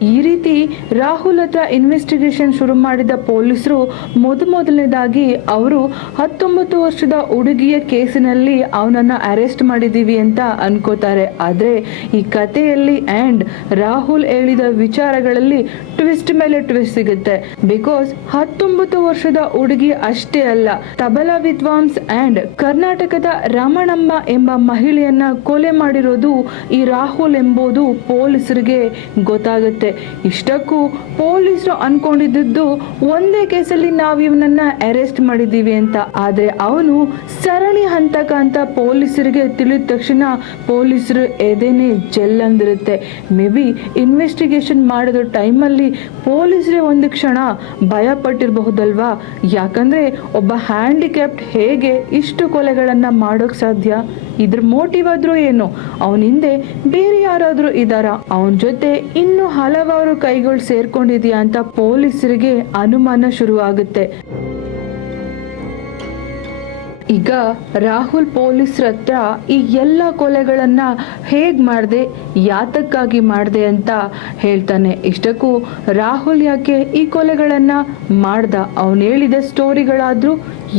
ಈ ರೀತಿ ರಾಹುಲ್ ಹತ್ರ ಇನ್ವೆಸ್ಟಿಗೇಷನ್ ಶುರು ಮಾಡಿದ ಪೊಲೀಸರು ಮೊದಲನೇದಾಗಿ ಅವರು 19 ವರ್ಷದ ಹುಡುಗಿಯ ಕೇಸಿನಲ್ಲಿ ಅವನನ್ನ ಅರೆಸ್ಟ್ ಮಾಡಿದೀವಿ ಅಂತ ಅನ್ಕೋತಾರೆ. ಆದ್ರೆ ಈ ಕಥೆಯಲ್ಲಿ ಅಂಡ್ ರಾಹುಲ್ ಹೇಳಿದ ವಿಚಾರಗಳಲ್ಲಿ ಟ್ವಿಸ್ಟ್ ಮೇಲೆ ಟ್ವಿಸ್ಟ್ ಸಿಗುತ್ತೆ. ಬಿಕಾಸ್ 19 ವರ್ಷದ ಹುಡುಗಿ ಅಷ್ಟೇ ಅಲ್ಲ, ತಬಲಾ ವಿದ್ವಾಂಸ್ ಅಂಡ್ ಕರ್ನಾಟಕದ ರಮಣಮ್ಮ ಎಂಬ ಮಹಿಳೆಯನ್ನ ಕೊಲೆ ಮಾಡಿರೋದು ಈ ರಾಹುಲ್ ಎಂಬುದು ಪೊಲೀಸರಿಗೆ ಗೊತ್ತಾಗುತ್ತೆ. ಇಷ್ಟಕ್ಕೂ ಪೊಲೀಸರು ಅನ್ಕೊಂಡಿದ್ದು ಒಂದೇ ಕೇಸಲ್ಲಿ ನಾವು ಇವನನ್ನ ಅರೆಸ್ಟ್ ಮಾಡಿದೀವಿ ಅಂತ. ಆದ್ರೆ ಅವನು ಸರಣಿ ಹಂತಕ ಅಂತ ಪೊಲೀಸರಿಗೆ ತಿಳಿದ ತಕ್ಷಣ ಪೊಲೀಸರು ಎದೆನೆ ಜೆಲ್ ಅಂದಿರುತ್ತೆ. ಮೇ ಬಿ ಇನ್ವೆಸ್ಟಿಗೇಷನ್ ಮಾಡಿದ ಟೈಮಲ್ಲಿ ಪೊಲೀಸರೇ ಒಂದು ಕ್ಷಣ ಭಯ ಪಟ್ಟಿರಬಹುದಲ್ವಾ. ಯಾಕಂದ್ರೆ ಒಬ್ಬ ಹ್ಯಾಂಡಿಕ್ಯಾಪ್ಟ್ ಹೇಗೆ ಇಷ್ಟು ಕೊಲೆಗಳನ್ನ ಮಾಡೋಕ್ ಸಾಧ್ಯ? ಇದ್ರ ಮೋಟಿವ್ ಆದ್ರೂ ಏನು? ಅವನ ಹಿಂದೆ ಬೇರೆ ಯಾರಾದ್ರೂ ಇದಾರ? ಅವನ ಜೊತೆ ಇನ್ನು ಹಲವಾರು ಕೈಗಳು ಸೇರ್ಕೊಂಡಿದ್ಯಾ ಅಂತ ಪೊಲೀಸರಿಗೆ ಅನುಮಾನ ಶುರುವಾಗುತ್ತೆ. ಈಗ ರಾಹುಲ್ ಪೊಲೀಸ್ರ ಹತ್ರ ಈ ಎಲ್ಲ ಕೊಲೆಗಳನ್ನ ಹೇಗ್ ಮಾಡಿದೆ, ಯಾತಕ್ಕಾಗಿ ಮಾಡಿದೆ ಅಂತ ಹೇಳ್ತಾನೆ. ಇಷ್ಟಕ್ಕೂ ರಾಹುಲ್ ಯಾಕೆ ಈ ಕೊಲೆಗಳನ್ನ ಮಾಡ್ದ, ಅವನು ಹೇಳಿದ ಸ್ಟೋರಿಗಳಾದ್ರೂ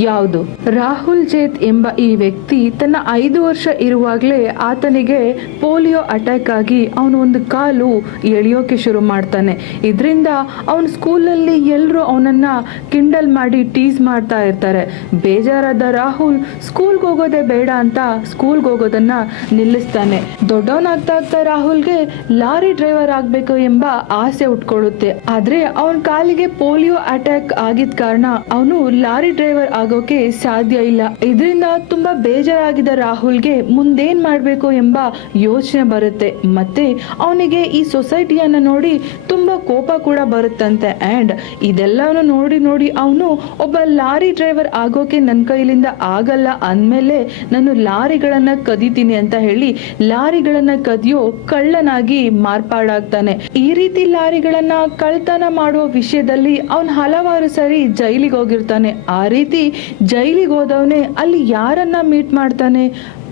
ಯಾವುದು? ರಾಹುಲ್ ಜೇತ್ ಎಂಬ ಈ ವ್ಯಕ್ತಿ ತನ್ನ 5 ವರ್ಷ ಇರುವಾಗಲೇ ಆತನಿಗೆ ಪೋಲಿಯೋ ಅಟ್ಯಾಕ್ ಆಗಿ ಅವನು ಒಂದು ಕಾಲು ಎಳೆಯೋಕೆ ಶುರು ಮಾಡ್ತಾನೆ. ಇದರಿಂದ ಅವನ ಸ್ಕೂಲಲ್ಲಿ ಎಲ್ಲರೂ ಅವನನ್ನ ಕಿಂಡಲ್ ಮಾಡಿ ಟೀಸ್ ಮಾಡ್ತಾ ಇರ್ತಾರೆ. ಬೇಜಾರಾದ ರಾಹುಲ್ ಸ್ಕೂಲ್ಗೆ ಹೋಗೋದೇ ಬೇಡ ಅಂತ ಸ್ಕೂಲ್ಗೆ ಹೋಗೋದನ್ನ ನಿಲ್ಲಿಸ್ತಾನೆ. ದೊಡ್ಡವನಾಗ್ತಾ ಆಗ್ತಾ ರಾಹುಲ್ಗೆ ಲಾರಿ ಡ್ರೈವರ್ ಆಗ್ಬೇಕು ಎಂಬ ಆಸೆ ಉಟ್ಕೊಳ್ಳುತ್ತೆ. ಆದ್ರೆ ಅವನ ಕಾಲಿಗೆ ಪೋಲಿಯೋ ಅಟ್ಯಾಕ್ ಆಗಿದ ಕಾರಣ ಅವನು ಲಾರಿ ಡ್ರೈವರ್ ಆಗೋಕೆ ಸಾಧ್ಯ ಇಲ್ಲ. ಇದರಿಂದ ತುಂಬಾ ಬೇಜಾರಾಗಿದ್ದ ರಾಹುಲ್ಗೆ ಮುಂದೇನ್ ಮಾಡ್ಬೇಕು ಎಂಬ ಯೋಚನೆ ಬರುತ್ತೆ. ಮತ್ತೆ ಅವನಿಗೆ ಈ ಸೊಸೈಟಿಯನ್ನ ನೋಡಿ ತುಂಬಾ ಕೋಪ ಕೂಡ ಬರುತ್ತಂತೆ. ಅಂಡ್ ಇದೆಲ್ಲವನ್ನು ನೋಡಿ ನೋಡಿ ಅವನು ಒಬ್ಬ ಲಾರಿ ಡ್ರೈವರ್ ಆಗೋಕೆ ನನ್ನ ಕೈಲಿಂದ ಆಗಲ್ಲ ಅಂದ್ಮೇಲೆ ನಾನು ಲಾರಿಗಳನ್ನ ಕದೀತೀನಿ ಅಂತ ಹೇಳಿ ಲಾರಿಗಳನ್ನ ಕದಿಯೋ ಕಳ್ಳನಾಗಿ ಮಾರ್ಪಾಡಾಗ್ತಾನೆ. ಈ ರೀತಿ ಲಾರಿಗಳನ್ನ ಕಳ್ತನ ಮಾಡುವ ವಿಷಯದಲ್ಲಿ ಅವನ್ ಹಲವಾರು ಸರಿ ಜೈಲಿಗೆ ಹೋಗಿರ್ತಾನೆ. ಆ ರೀತಿ ಜೈಲಿಗೆ ಹೋದವನೇ ಅಲ್ಲಿ ಯಾರನ್ನ ಮೀಟ್ ಮಾಡ್ತಾನೆ?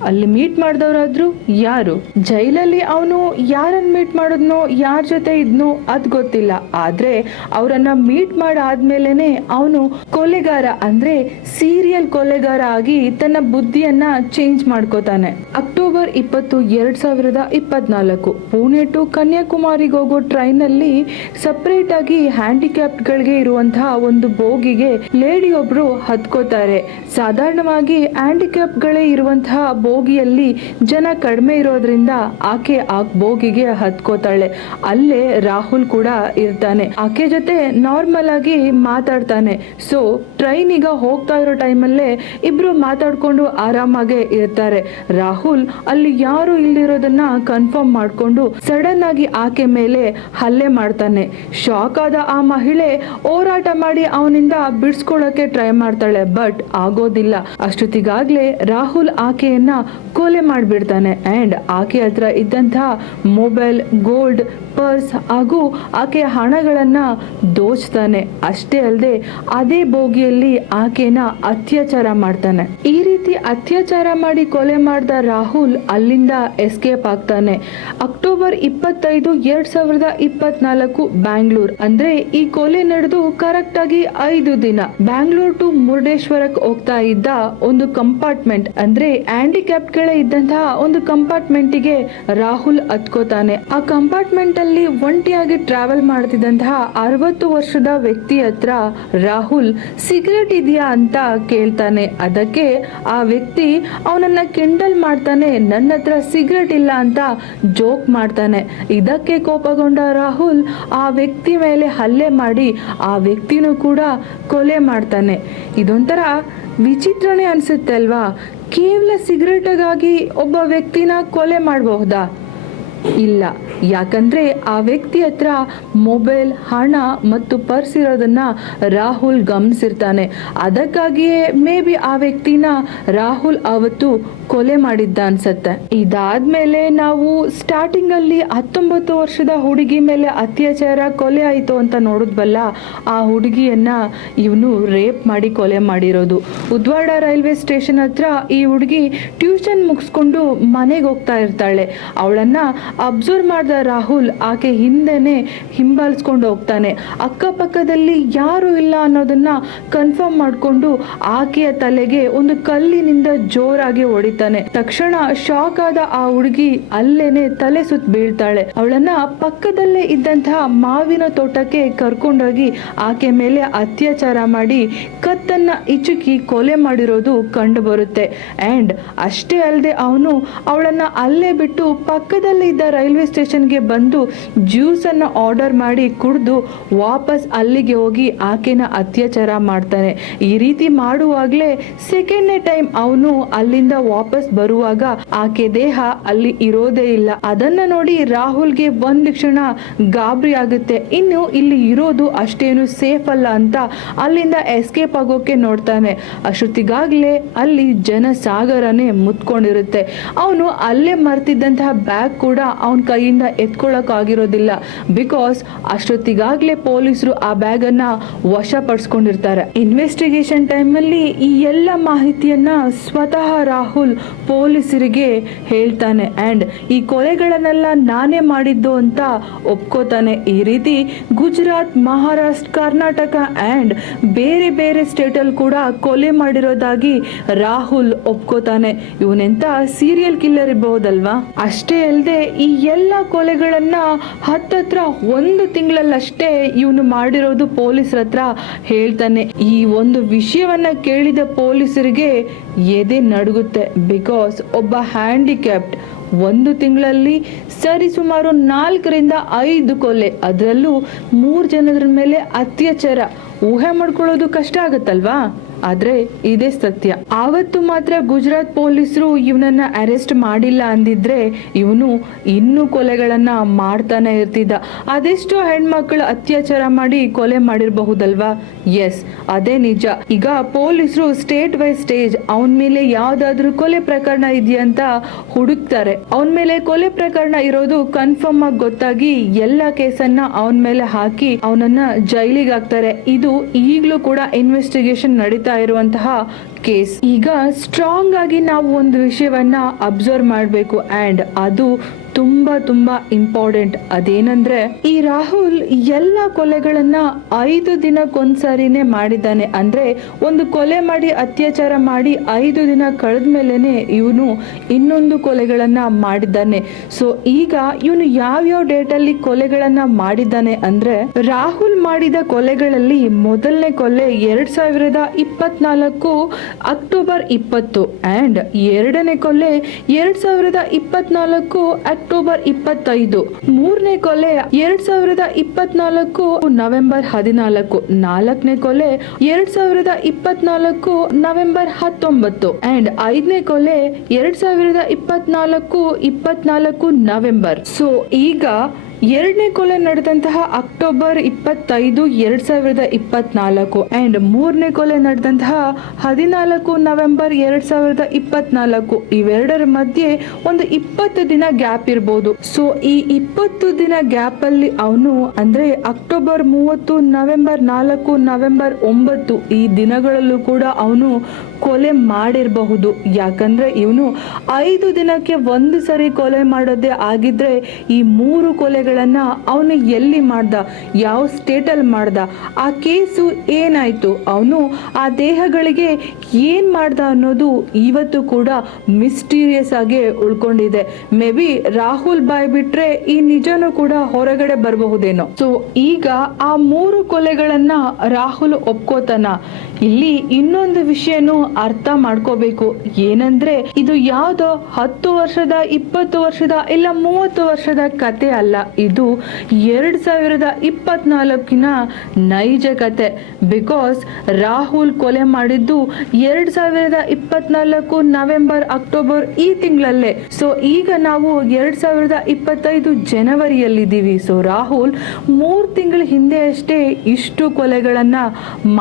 ಅಲ್ಲಿ ಮೀಟ್ ಮಾಡಿದವರಾದ್ರೂ ಯಾರು? ಜೈಲಲ್ಲಿ ಅವನು ಯಾರನ್ನ ಮೀಟ್ ಮಾಡಿದ್ನೋ, ಯಾರ ಜೊತೆ ಇದ್ನೋ ಅದ್ ಗೊತ್ತಿಲ್ಲ. ಆದ್ರೆ ಅವರನ್ನ ಮೀಟ್ ಮಾಡಾದ್ಮೇಲೆನೆ ಅವನು ಕೊಲೆಗಾರ ಅಂದ್ರೆ ಸೀರಿಯಲ್ ಕೊಲೆಗಾರ ಆಗಿ ತನ್ನ ಬುದ್ಧಿಯನ್ನ ಚೇಂಜ್ ಮಾಡ್ಕೋತಾನೆ. ಅಕ್ಟೋಬರ್ 20, 2024 ಪುಣೆ ಟು ಕನ್ಯಾಕುಮಾರಿಗೆ ಹೋಗೋ ಟ್ರೈನ್ ಅಲ್ಲಿ ಸಪರೇಟ್ ಆಗಿ ಹ್ಯಾಂಡಿಕ್ಯಾಪ್ಟ್ ಗಳಿಗೆ ಇರುವಂತಹ ಒಂದು ಬೋಗಿಗೆ ಲೇಡಿ ಒಬ್ರು ಹತ್ಕೋತಾರೆ. ಸಾಧಾರಣವಾಗಿ ಹ್ಯಾಂಡಿಕ್ಯಾಪ್ಟ್ ಗಳೇ ಇರುವಂತಹ ಬೋಗಿಯಲ್ಲಿ ಜನ ಕಡಿಮೆ ಇರೋದ್ರಿಂದ ಆಕೆ ಆ ಬೋಗಿಗೆ ಹತ್ಕೋತಾಳೆ. ಅಲ್ಲೇ ರಾಹುಲ್ ಕೂಡ ಇರ್ತಾನೆ. ಆಕೆ ಜೊತೆ ನಾರ್ಮಲ್ ಆಗಿ ಮಾತಾಡ್ತಾನೆ. ಸೊ ಟ್ರೈನ್ ಈಗ ಹೋಗ್ತಾ ಇರೋ ಟೈಮಲ್ಲೇ ಇಬ್ರು ಮಾತಾಡ್ಕೊಂಡು ಆರಾಮಾಗೆ ಇರ್ತಾರೆ. ರಾಹುಲ್ ಅಲ್ಲಿ ಯಾರು ಇಲ್ದಿರೋದನ್ನ ಕನ್ಫರ್ಮ್ ಮಾಡ್ಕೊಂಡು ಸಡನ್ ಆಗಿ ಆಕೆ ಮೇಲೆ ಹಲ್ಲೆ ಮಾಡ್ತಾನೆ. ಶಾಕ್ ಆದ ಆ ಮಹಿಳೆ ಹೋರಾಟ ಮಾಡಿ ಅವನಿಂದ ಬಿಡಿಸ್ಕೊಳ್ಳೋಕೆ ಟ್ರೈ ಮಾಡ್ತಾಳೆ. ಬಟ್ ಆಗೋದಿಲ್ಲ. ಅಷ್ಟೊತ್ತಿಗಾಗ್ಲೇ ರಾಹುಲ್ ಆಕೆಯನ್ನ ಕೊಲೆ ಮಾಡಿಬಿಡ್ತಾನೆ. ಅಂಡ್ ಆಕೆ ಹತ್ರ ಇದ್ದಂತಹ ಮೊಬೈಲ್, ಗೋಲ್ಡ್, ಪರ್ಸ್ ಹಾಗೂ ಆಕೆಯ ಹಣಗಳನ್ನ ದೋಚ್ತಾನೆ. ಅಷ್ಟೇ ಅಲ್ಲದೆ ಅದೇ ಬೋಗಿಯಲ್ಲಿ ಆಕೆನ ಅತ್ಯಾಚಾರ ಮಾಡ್ತಾನೆ. ಈ ರೀತಿ ಅತ್ಯಾಚಾರ ಮಾಡಿ ಕೊಲೆ ಮಾಡಿದ ರಾಹುಲ್ ಅಲ್ಲಿಂದ ಎಸ್ಕೇಪ್ ಆಗ್ತಾನೆ. ಅಕ್ಟೋಬರ್ 25, 2024 ಬ್ಯಾಂಗ್ಳೂರ್ ಅಂದ್ರೆ ಈ ಕೊಲೆ ನಡೆದು ಕರೆಕ್ಟ್ ಆಗಿ 5 ದಿನ. ಬ್ಯಾಂಗ್ಳೂರ್ ಟು ಮುರುಡೇಶ್ವರಕ್ಕೆ ಹೋಗ್ತಾ ಇದ್ದ ಒಂದು ಕಂಪಾರ್ಟ್ಮೆಂಟ್ ಅಂದ್ರೆ ಹ್ಯಾಂಡಿಕ್ಯಾಪ್ಟ್ ಗಳೇ ಇದ್ದಂತಹ ಒಂದು ಕಂಪಾರ್ಟ್ಮೆಂಟಿಗೆ ರಾಹುಲ್ ಹತ್ಕೋತಾನೆ. ಆ ಕಂಪಾರ್ಟ್ಮೆಂಟ್ ಅಲ್ಲಿ ಒಂಟಿಯಾಗಿ ಟ್ರಾವೆಲ್ ಮಾಡ್ತಿದ್ದಂತಹ 60 ವರ್ಷದ ವ್ಯಕ್ತಿ ಹತ್ರ ರಾಹುಲ್ ಸಿಗರೆಟ್ ಇದೆಯಾ ಅಂತ ಕೇಳ್ತಾನೆ. ಅದಕ್ಕೆ ಆ ವ್ಯಕ್ತಿ ಅವನನ್ನ ಕಿಂಡಲ್ ಮಾಡ್ತಾನೆ. ನನ್ನ ಹತ್ರ ಸಿಗರೆಟ್ ಇಲ್ಲ ಅಂತ ಜೋಕ್ ಮಾಡ್ತಾನೆ. ಇದಕ್ಕೆ ಕೋಪಗೊಂಡ ರಾಹುಲ್ ಆ ವ್ಯಕ್ತಿ ಮೇಲೆ ಹಲ್ಲೆ ಮಾಡಿ ಆ ವ್ಯಕ್ತಿನೂ ಕೂಡ ಕೊಲೆ ಮಾಡ್ತಾನೆ. ಇದೊಂಥರ ವಿಚಿತ್ರನೇ ಅನ್ಸುತ್ತೆ ಅಲ್ವಾ? ಕೇವಲ ಸಿಗರೇಟ್ಗಾಗಿ ಒಬ್ಬ ವ್ಯಕ್ತಿನ ಕೊಲೆ ಮಾಡಬಹುದಾ? ಇಲ್ಲ. ಯಾಕಂದ್ರೆ ಆ ವ್ಯಕ್ತಿ ಹತ್ರ ಮೊಬೈಲ್, ಹಣ ಮತ್ತು ಪರ್ಸ್ ಇರೋದನ್ನ ರಾಹುಲ್ ಗಮನಿಸಿರ್ತಾನೆ. ಅದಕ್ಕಾಗಿಯೇ ಮೇ ಬಿ ಆ ವ್ಯಕ್ತಿನ ರಾಹುಲ್ ಅವತ್ತು ಕೊಲೆ ಮಾಡಿದ್ದ ಅನ್ಸತ್ತೆ. ಇದಾದ್ಮೇಲೆ ನಾವು ಸ್ಟಾರ್ಟಿಂಗ್ ಅಲ್ಲಿ 19 ವರ್ಷದ ಹುಡುಗಿ ಮೇಲೆ ಅತ್ಯಾಚಾರ, ಕೊಲೆ ಆಯಿತು ಅಂತ ನೋಡಿದ್ವಲ್ಲ. ಆ ಹುಡುಗಿಯನ್ನ ಇವನು ರೇಪ್ ಮಾಡಿ ಕೊಲೆ ಮಾಡಿರೋದು. ಉದ್ವಾಡ ರೈಲ್ವೆ ಸ್ಟೇಷನ್ ಹತ್ರ ಈ ಹುಡುಗಿ ಟ್ಯೂಷನ್ ಮುಗಿಸ್ಕೊಂಡು ಮನೆಗೆ ಹೋಗ್ತಾ ಇರ್ತಾಳೆ. ಅವಳನ್ನ ಅಬ್ಸರ್ವ್ ಮಾಡಿದ ರಾಹುಲ್ ಆಕೆ ಹಿಂದೆನೆ ಹಿಂಬಾಲಿಸ್ಕೊಂಡು ಹೋಗ್ತಾನೆ. ಅಕ್ಕಪಕ್ಕದಲ್ಲಿ ಯಾರು ಇಲ್ಲ ಅನ್ನೋದನ್ನ ಕನ್ಫರ್ಮ್ ಮಾಡ್ಕೊಂಡು ಆಕೆಯ ತಲೆಗೆ ಒಂದು ಕಲ್ಲಿನಿಂದ ಜೋರಾಗಿ ಹೊಡಿತಾನೆ. ತಕ್ಷಣ ಶಾಕ್ ಆದ ಆ ಹುಡುಗಿ ಅಲ್ಲೇನೆ ತಲೆ ಸುತ್ತ ಬೀಳ್ತಾಳೆ. ಅವಳನ್ನ ಪಕ್ಕದಲ್ಲೇ ಇದ್ದಂತಹ ಮಾವಿನ ತೋಟಕ್ಕೆ ಕರ್ಕೊಂಡೋಗಿ ಆಕೆ ಮೇಲೆ ಅತ್ಯಾಚಾರ ಮಾಡಿ ಕತ್ತನ್ನ ಇಚುಕಿ ಕೊಲೆ ಮಾಡಿರೋದು ಕಂಡು ಬರುತ್ತೆ. ಅಂಡ್ ಅಷ್ಟೇ ಅಲ್ಲದೆ ಅವನು ಅವಳನ್ನ ಅಲ್ಲೇ ಬಿಟ್ಟು ಪಕ್ಕದಲ್ಲೇ ಇದ್ದ ರೈಲ್ವೆ ಸ್ಟೇಷನ್ಗೆ ಬಂದು ಜ್ಯೂಸ್ ಅನ್ನ ಆರ್ಡರ್ ಮಾಡಿ ಕುಡಿದು ವಾಪಸ್ ಅಲ್ಲಿಗೆ ಹೋಗಿ ಆಕೆನ ಅತ್ಯಾಚಾರ ಮಾಡ್ತಾನೆ. ಈ ರೀತಿ ಮಾಡುವಾಗ್ಲೇ ಸೆಕೆಂಡ್ನೇ ಟೈಮ್ ಅವನು ಅಲ್ಲಿಂದ ವಾಪಸ್ ಬರುವಾಗ ಆಕೆ ದೇಹ ಅಲ್ಲಿ ಇರೋದೇ ಇಲ್ಲ. ಅದನ್ನ ನೋಡಿ ರಾಹುಲ್ಗೆ ಒಂದು ಕ್ಷಣ ಗಾಬರಿ ಆಗುತ್ತೆ. ಇನ್ನು ಇಲ್ಲಿ ಇರೋದು ಅಷ್ಟೇನು ಸೇಫ್ ಅಲ್ಲ ಅಂತ ಅಲ್ಲಿಂದ ಎಸ್ಕೇಪ್ ಆಗೋಕೆ ನೋಡ್ತಾನೆ. ಅಷ್ಟೊತ್ತಿಗಾಗ್ಲೇ ಅಲ್ಲಿ ಜನ ಸಾಗರನೇ ಮುತ್ಕೊಂಡಿರುತ್ತೆ. ಅವನು ಅಲ್ಲೇ ಮರ್ತಿದ್ದಂತಹ ಬ್ಯಾಗ್ ಕೂಡ ಅವನ ಕೈಯಿಂದ ಎತ್ಕೊಳ್ಳೋಕೆ ಆಗಿರೋದಿಲ್ಲ. ಬಿಕಾಸ್ ಅಷ್ಟೊತ್ತಿಗಾಗ್ಲೇ ಪೊಲೀಸರು ಆ ಬ್ಯಾಗ್ ಅನ್ನ ವಶಪಡಿಸ್ಕೊಂಡಿರ್ತಾರೆ. ಇನ್ವೆಸ್ಟಿಗೇಷನ್ ಟೈಮಲ್ಲಿ ಈ ಎಲ್ಲ ಮಾಹಿತಿಯನ್ನ ಸ್ವತಃ ರಾಹುಲ್ ಪೊಲೀಸರಿಗೆ ಹೇಳ್ತಾನೆ ಅಂಡ್ ಈ ಕೊಲೆಗಳನ್ನೆಲ್ಲ ನಾನೇ ಮಾಡಿದ್ದು ಅಂತ ಒಪ್ಕೋತಾನೆ. ಈ ರೀತಿ ಗುಜರಾತ್, ಮಹಾರಾಷ್ಟ್ರ, ಕರ್ನಾಟಕ ಅಂಡ್ ಬೇರೆ ಬೇರೆ ಸ್ಟೇಟ್ ಅಲ್ಲಿ ಕೂಡ ಕೊಲೆ ಮಾಡಿರೋದಾಗಿ ರಾಹುಲ್ ಒಪ್ಕೋತಾನೆ. ಇವನೆಂತ ಸೀರಿಯಲ್ ಕಿಲ್ಲರ್ ಇರಬಹುದಲ್ವಾ. ಅಷ್ಟೇ ಅಲ್ಲದೆ ಈ ಎಲ್ಲ ಕೊಲೆಗಳನ್ನ ಹತ್ತತ್ರ 1 ತಿಂಗಳಲ್ಲಷ್ಟೇ ಇವನು ಮಾಡಿರೋದು ಪೊಲೀಸರ ಹತ್ರ ಹೇಳ್ತಾನೆ. ಈ ಒಂದು ವಿಷಯವನ್ನ ಕೇಳಿದ ಪೊಲೀಸರಿಗೆ ಎದೆ ನಡುಗುತ್ತೆ. ಬಿಕಾಸ್ ಒಬ್ಬ ಹ್ಯಾಂಡಿಕ್ಯಾಪ್ಟ್ 1 ತಿಂಗಳಲ್ಲಿ ಸರಿ ಸುಮಾರು 4 ರಿಂದ 5 ಕೊಲೆ, ಅದರಲ್ಲೂ 3 ಜನರ ಮೇಲೆ ಅತ್ಯಾಚಾರ. ಊಹೆ ಮಾಡ್ಕೊಳ್ಳೋದು ಕಷ್ಟ ಆಗತ್ತಲ್ವಾ, ಆದ್ರೆ ಇದೇ ಸತ್ಯ. ಆವತ್ತು ಮಾತ್ರ ಗುಜರಾತ್ ಪೊಲೀಸರು ಇವನನ್ನ ಅರೆಸ್ಟ್ ಮಾಡಿಲ್ಲ ಅಂದಿದ್ರೆ ಇವನು ಇನ್ನೂ ಕೊಲೆಗಳನ್ನ ಮಾಡ್ತಾನೆ ಇರ್ತಿದ್ದ. ಅದೆಷ್ಟೋ ಹೆಣ್ಮಕ್ಳು ಅತ್ಯಾಚಾರ ಮಾಡಿ ಕೊಲೆ ಮಾಡಿರಬಹುದಲ್ವಾ. ಎಸ್, ಅದೇ ನಿಜ. ಈಗ ಪೊಲೀಸರು ಸ್ಟೇಟ್ ಬೈ ಸ್ಟೇಜ್ ಅವನ ಮೇಲೆ ಯಾವ್ದಾದ್ರು ಕೊಲೆ ಪ್ರಕರಣ ಇದೆಯಂತ ಹುಡುಕ್ತಾರೆ. ಅವನ ಮೇಲೆ ಕೊಲೆ ಪ್ರಕರಣ ಇರೋದು ಕನ್ಫರ್ಮ್ ಆಗಿ ಗೊತ್ತಾಗಿ ಎಲ್ಲ ಕೇಸನ್ನ ಅವನ ಮೇಲೆ ಹಾಕಿ ಅವನನ್ನ ಜೈಲಿಗೆ ಹಾಕ್ತಾರೆ. ಇದು ಈಗಲೂ ಕೂಡ ಇನ್ವೆಸ್ಟಿಗೇಷನ್ ನಡೀತಾ ಇರುವಂತಹ ಕೇಸ್. ಈಗ ಸ್ಟ್ರಾಂಗ್ ಆಗಿ ನಾವು ಒಂದು ವಿಷಯವನ್ನ ಅಬ್ಸರ್ವ್ ಮಾಡಬೇಕು ಅಂಡ್ ಅದು ತುಂಬಾ ತುಂಬಾ ಇಂಪಾರ್ಟೆಂಟ್. ಅದೇನಂದ್ರೆ ಈ ರಾಹುಲ್ ಎಲ್ಲ ಕೊಲೆಗಳನ್ನ 5 ದಿನಕ್ಕೊಂದ್ಸರಿನೇ ಮಾಡಿದ್ದಾನೆ. ಅಂದ್ರೆ ಒಂದು ಕೊಲೆ ಮಾಡಿ ಅತ್ಯಾಚಾರ ಮಾಡಿ 5 ದಿನ ಕಳೆದ ಮೇಲೆನೆ ಇವನು ಇನ್ನೊಂದು ಕೊಲೆಗಳನ್ನ ಮಾಡಿದ್ದಾನೆ. ಸೊ ಈಗ ಇವನು ಯಾವ್ಯಾವ ಡೇಟ್ ಅಲ್ಲಿ ಕೊಲೆಗಳನ್ನ ಮಾಡಿದ್ದಾನೆ ಅಂದ್ರೆ, ರಾಹುಲ್ ಮಾಡಿದ ಕೊಲೆಗಳಲ್ಲಿ ಮೊದಲನೇ ಕೊಲೆ 2024 ಅಕ್ಟೋಬರ್ 20 ಅಂಡ್ ಎರಡನೇ ಕೊಲೆ 2024 ಅಕ್ಟೋಬರ್ 25, ಮೂರನೇ ಕೊಲೆ 2024 ನವೆಂಬರ್ 14, ನಾಲ್ಕನೇ ಕೊಲೆ 2024 ನವೆಂಬರ್ 19 ಅಂಡ್ ಐದನೇ ಕೊಲೆ 2024 ನವೆಂಬರ್. ಸೊ ಈಗ ಎರಡನೇ ಕೊಲೆ ನಡೆದಂತಹ ಅಕ್ಟೋಬರ್ 25, 2024 ಅಂಡ್ ಮೂರನೇ ಕೊಲೆ ನಡೆದಂತಹ 14 ನವೆಂಬರ್ 2024. ಇವೆರಡರ ಮಧ್ಯೆ ಒಂದು 20 ದಿನ ಗ್ಯಾಪ್ ಇರಬಹುದು. ಸೊ ಈ 20 ದಿನ ಗ್ಯಾಪ್ ಅಲ್ಲಿ ಅವನು ಅಂದ್ರೆ ಅಕ್ಟೋಬರ್ 30, ನವೆಂಬರ್ 4, ನವೆಂಬರ್ 9 ಈ ದಿನಗಳಲ್ಲೂ ಕೂಡ ಅವನು ಕೊಲೆ ಮಾಡಿರಬಹುದು. ಯಾಕಂದ್ರೆ ಇವನು 5 ದಿನಕ್ಕೆ ಒಂದು ಸರಿ ಕೊಲೆ ಮಾಡೋದೇ ಆಗಿದ್ರೆ ಈ 3 ಕೊಲೆಗಳನ್ನ ಅವನು ಎಲ್ಲಿ ಮಾಡ್ದ, ಯಾವ ಸ್ಟೇಟ್ ಅಲ್ಲಿ ಮಾಡ್ದ, ಆ ಕೇಸು ಏನಾಯ್ತು, ಅವನು ಆ ದೇಹಗಳಿಗೆ ಏನ್ ಮಾಡ್ದ ಅನ್ನೋದು ಇವತ್ತು ಕೂಡ ಮಿಸ್ಟೀರಿಯಸ್ ಆಗಿ ಉಳ್ಕೊಂಡಿದೆ. ಮೇ ಬಿ ರಾಹುಲ್ ಬಾಯ್ ಬಿಟ್ರೆ ಈ ನಿಜನೂ ಕೂಡ ಹೊರಗಡೆ ಬರಬಹುದೇನೋ. ಸೊ ಈಗ ಆ 3 ಕೊಲೆಗಳನ್ನ ರಾಹುಲ್ ಒಪ್ಕೋತಾನ. ಇಲ್ಲಿ ಇನ್ನೊಂದು ವಿಷಯನೂ ಅರ್ಥ ಮಾಡ್ಕೋಬೇಕು. ಏನಂದ್ರೆ ಇದು ಯಾವ್ದೋ 10 ವರ್ಷದ 20 ವರ್ಷದ ಇಲ್ಲ 30 ವರ್ಷದ ಕತೆ ಅಲ್ಲ. ಇದು 2024 ನೈಜ ಕತೆ. ಬಿಕಾಸ್ ರಾಹುಲ್ ಕೊಲೆ ಮಾಡಿದ್ದು 2024 ನವೆಂಬರ್, ಅಕ್ಟೋಬರ್ ಈ ತಿಂಗಳಲ್ಲೇ. ಸೊ ಈಗ ನಾವು 2025 ಜನವರಿಯಲ್ಲಿದ್ದೀವಿ. ಸೊ ರಾಹುಲ್ 3 ತಿಂಗಳ ಹಿಂದೆ ಅಷ್ಟೇ ಇಷ್ಟು ಕೊಲೆಗಳನ್ನ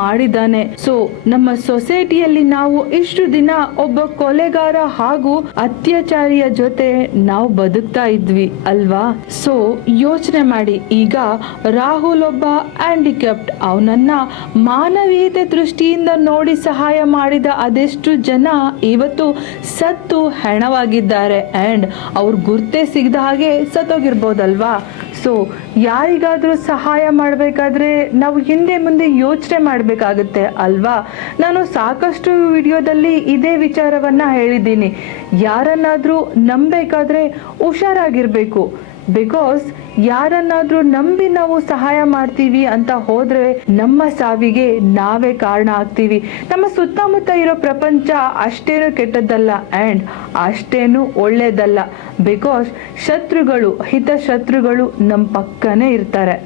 ಮಾಡಿದ್ದಾನೆ. ಸೊ ನಮ್ಮ ಸೊಸೈಟಿಯಲ್ಲಿ ನಾವು ಇಷ್ಟು ದಿನ ಒಬ್ಬ ಕೊಲೆಗಾರ ಹಾಗೂ ಅತ್ಯಾಚಾರಿಯ ಜೊತೆ ನಾವು ಬದುಕ್ತಾ ಇದ್ವಿ ಅಲ್ವಾ. ಸೊ ಯೋಚನೆ ಮಾಡಿ, ಈಗ ರಾಹುಲ್ ಒಬ್ಬ ಹ್ಯಾಂಡಿಕ್ಯಾಪ್ಟ್. ಅವನನ್ನ ಮಾನವೀಯತೆ ದೃಷ್ಟಿಯಿಂದ ನೋಡಿ ಸಹಾಯ ಮಾಡಿದ ಅದೆಷ್ಟು ಜನ ಇವತ್ತು ಸತ್ತು ಹೆಣವಾಗಿದ್ದಾರೆ ಅಂಡ್ ಅವ್ರ ಗುರ್ತೇ ಸಿಗದ ಹಾಗೆ ಸತ್ತೋಗಿರ್ಬೋದಲ್ವಾ. ಸೊ ಯಾರಿಗಾದ್ರೂ ಸಹಾಯ ಮಾಡಬೇಕಾದ್ರೆ ನಾವು ಹಿಂದೆ ಮುಂದೆ ಯೋಚನೆ ಮಾಡಬೇಕಾಗುತ್ತೆ ಅಲ್ವಾ. ನಾನು ಸಾಕಷ್ಟು ವಿಡಿಯೋದಲ್ಲಿ ಇದೇ ವಿಚಾರವನ್ನ ಹೇಳಿದ್ದೀನಿ. ಯಾರನ್ನಾದ್ರೂ ನಂಬಬೇಕಾದ್ರೆ ಹುಷಾರಾಗಿರ್ಬೇಕು. ಬಿಕಾಸ್ ಯಾರನ್ನಾದ್ರೂ ನಂಬಿ ನಾವು ಸಹಾಯ ಮಾಡ್ತೀವಿ ಅಂತ ಹೋದ್ರೆ ನಮ್ಮ ಸಾವಿಗೆ ನಾವೇ ಕಾರಣ ಆಗ್ತೀವಿ. ನಮ್ಮ ಸುತ್ತಮುತ್ತ ಇರೋ ಪ್ರಪಂಚ ಅಷ್ಟೇನು ಕೆಟ್ಟದ್ದಲ್ಲ ಅಂಡ್ ಅಷ್ಟೇನು ಒಳ್ಳೇದಲ್ಲ. ಬಿಕಾಸ್ ಶತ್ರುಗಳು, ಹಿತಶತ್ರುಗಳು ನಮ್ಮ ಪಕ್ಕನೇ ಇರ್ತಾರೆ.